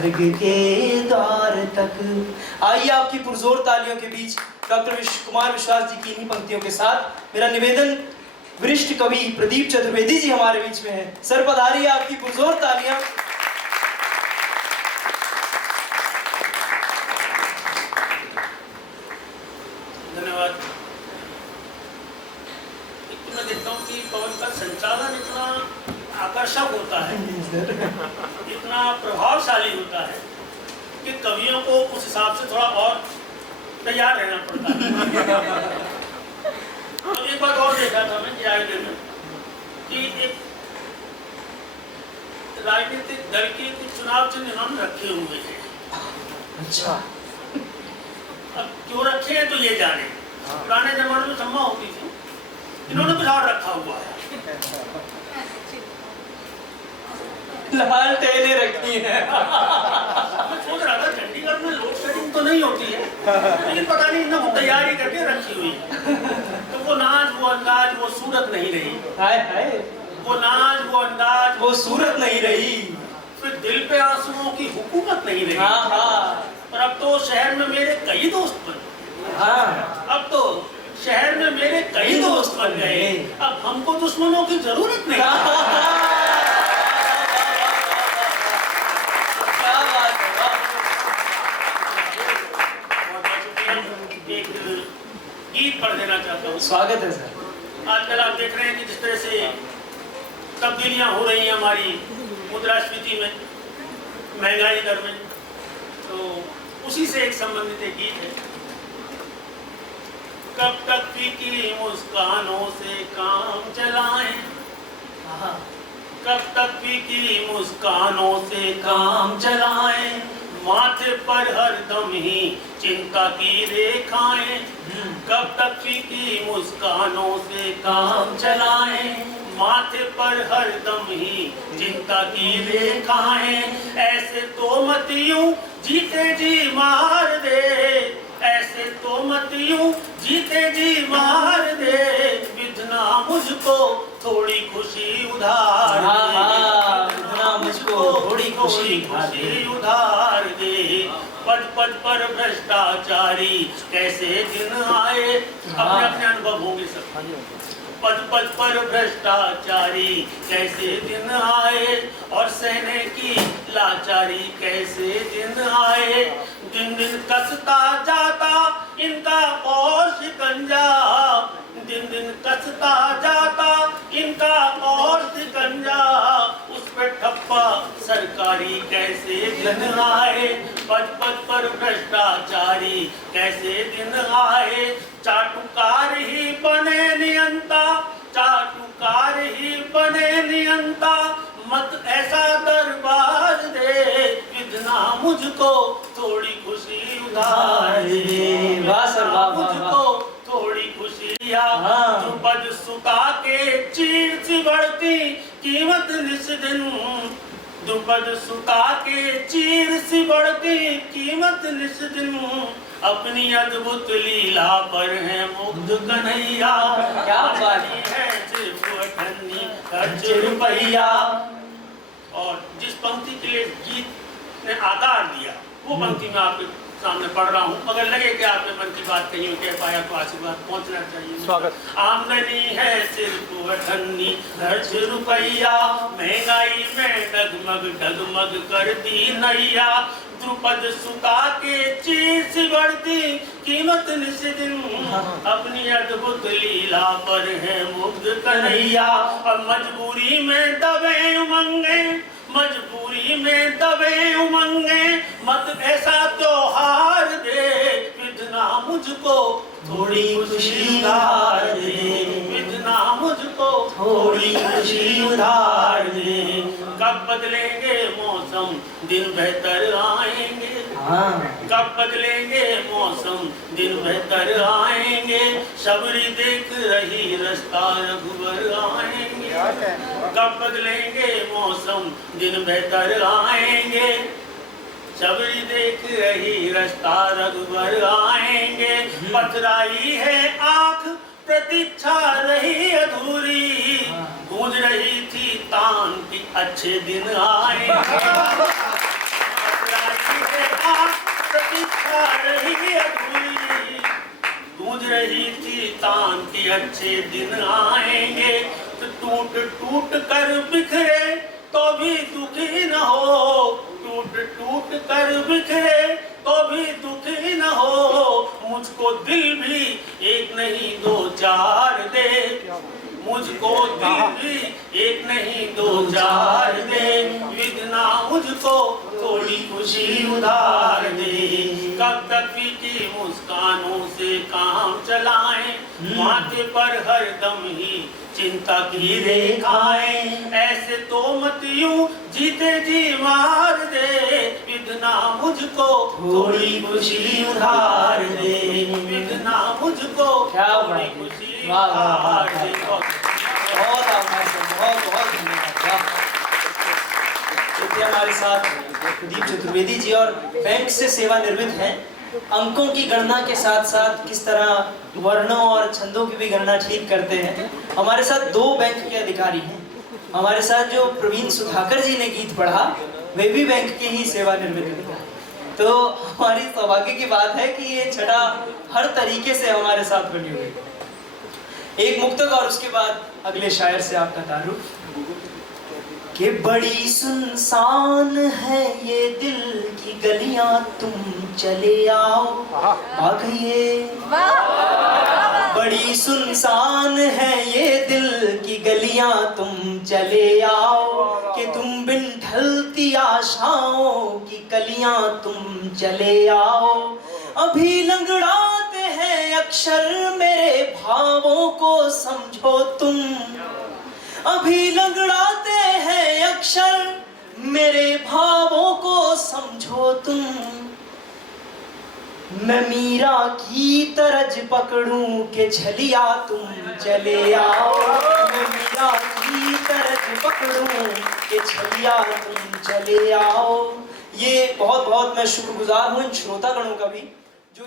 स्वर्ग के द्वार तक। आइए आपकी पुरजोर तालियों के बीच डॉक्टर कुमार विश्वास जी की इन्हीं पंक्तियों के साथ मेरा निवेदन, वरिष्ठ कवि प्रदीप चतुर्वेदी जी हमारे बीच में है। सर पधारिए, आपकी पुरजोर तालियां। धन्यवाद। मैं देखता हूँ कि पवन का संचालन इतना आकर्षक होता है, इतना प्रभावशाली होता है कि कवियों को उस हिसाब से थोड़ा और तैयार रहना पड़ता है। तो एक बात और देखा था मैं आयोजन में कि एक राजनीतिक दल के कुछ चुनाव चिन्ह इन्होंने रखे हुए हैं। अच्छा, अब क्यों रखे हैं तो ये जाने। पुराने जमाने में सम्मा होती थी, इन्होंने कुछ और रखा हुआ है। लाल टेने रखी है। मैं सोच रहा था चंडीगढ़ में लोड शेडिंग तो नहीं होती है, लेकिन पता नहीं इन्होंने तैयारी करके रखी हुई है। तो वो नाच, वो अंदाज, वो सूरत नहीं रही। हाय हाय, वो नाच, वो अंदाज, वो सूरत नहीं रही। फिर दिल पे आंसुओं की हुकूमत नहीं रही। हाँ हाँ, पर अब तो शहर में मेरे कई दोस्त बन गए। हाँ, अब तो शहर में मेरे कई दोस्त बन गए। अब हमको दुश्मनों की जरूरत नहीं। क्या बात है, वाह। एक गीत पढ़ देना चाहता हूँ। स्वागत है सर। आजकल आप देख रहे हैं कि जिस तरह से तब्दीलियां हो रही हैं हमारी मुद्रास्फीति में, महंगाई दर में, तो उसी से एक संबंधित एक गीत है। कब तक फीकी मुस्कानों से काम चलाएं, कब तक फीकी मुस्कानों से काम चलाएं, माथे पर हरदम ही चिंता की रेखाएं। कब तक फीकी मुस्कानों से काम चलाएं, माथे पर हरदम ही चिंता की रेखाएं। ऐसे तो मत यूं जीते जी मार दे, ऐसे तो मत यूं जीते जी मार दे, विधना मुझको थोड़ी खुशी उधार दे, विधना मुझको थोड़ी खुशी उधार दे। पद पद पर भ्रष्टाचारी कैसे दिन आए, अपने अपने अनुभव होंगे सब। पद पद पर भ्रष्टाचारी कैसे दिन आए, और सहने की लाचारी कैसे दिन आए। दिन दिन कसता जाता इनका और शिकंजा, दिन दिन कसता जाता इनका और शिकंजा, उस पर ठप्पा सरकारी कैसे दिन आए। पद पद पर भ्रष्टाचारी कैसे दिन आए। चाटुकार ही बने नियंता, चाटुकार ही बने नियंता, मत ऐसा दरबार दे, विधना मुझको थोड़ी खुशी उधार दे। वाह सर, वाह वाह, मुझको थोड़ी खुशी। द्रुपद सुता के चीर सी बढ़ती कीमत निस दिन, द्रुपद सुता के चीर सी बढ़ती कीमत निस दिन, अपनी अद्भुत लीला पर है मुग्ध कन्हैया। क्या बात है, सिर्फ अठन्नी खर्च रुपया। और जिस पंक्ति के लिए गीत ने आकार दिया, वो पंक्ति मैं आपके सामने पढ़ रहा हूँ। अगर लगे कि आपने मन की बात कहीं कह पाया तो आशीर्वाद पहुँचना चाहिए। स्वागत। आमदनी है सिर्फ अठन्नी खर्च रुपया, महंगाई में डगमग डगमग करती नैया, द्रुपद सुता के चीर सी बढ़ती कीमत निस दिन, अपनी अद्भुत लीला पर है मुग्ध कन्हैया। अब मजबूरी में दबे उमंगे, मजबूरी में दबे उमंगे, मत ऐसा त्योहार दे, विधना मुझको थोड़ी खुशी उधार दे, विधना मुझको थोड़ी खुशी उधार दे। कब बदलेंगे मौसम दिन बेहतर आएंगे, कब बदलेंगे मौसम दिन बेहतर आएंगे, शबरी देख रही रास्ता रघुवर आएंगे। कब बदलेंगे मौसम दिन बेहतर आएंगे, शबरी देख रही रास्ता रघुवर आएंगे। पथराई है आँख प्रतीक्षा रही अधूरी, गूंज रही थी तान की अच्छे दिन आएंगे। प्रतीक्षा रही अधूरी, गूंज रही थी तान के अच्छे दिन आएंगे, तो टूट टूट कर बिखरे तो भी दुखी न हो, टूट टूट कर बिखरे तो भी दुखी न हो, मुझको दिल भी एक नहीं दो चार दे, मुझको दिल भी एक नहीं दो चार दे, विधना मुझको थोड़ी खुशी उधार दे, कब तक की मुस्कानों से काम चलाएं, माथे पर हरदम ही चिंता की रेखाएं, ऐसे तो मत यूं जीते जी मार दे, विधना मुझको थोड़ी खुशी उधार दे, विधना मुझको थोड़ी खुशी उधार दे। बहुत आभार सर, बहुत बहुत धन्यवाद। हमारे साथ प्रदीप चतुर्वेदी जी और बैंक से सेवानिवृत्त हैं। अंकों की गणना के साथ साथ किस तरह वर्णों और छंदों की भी गणना ठीक करते हैं। हमारे साथ 2 बैंक के अधिकारी हैं। हमारे साथ जो प्रवीण सुधाकर जी ने गीत पढ़ा, वे भी बैंक के ही सेवानिवृत्त हैं। तो हमारी सौभाग्य की बात है कि ये छटा हर तरीके से हमारे साथ बनी हुई है। एक मुक्तक और उसके बाद अगले शायर से आपका तारुफ। कि बड़ी सुनसान है ये दिल की गलियां, तुम चले आओ। आ गई। बड़ी सुनसान है ये दिल की गलियां, तुम चले आओ। कि तुम बिन ढलती आशाओं की कलियां, तुम चले आओ। अभी लंगड़ाते हैं अक्षर, मेरे भावों को समझो तुम। अभी लंगड़ाते हैं अक्षर, मेरे भावों को समझो तुम। मैं मीरा की तरज पकड़ूं के झलिया, तुम चले आओ। मैं मीरा की तरज पकड़ूं के झलिया, तुम चले आओ। ये बहुत बहुत मैं शुक्रगुजार हूँ इन श्रोतागणों का भी जो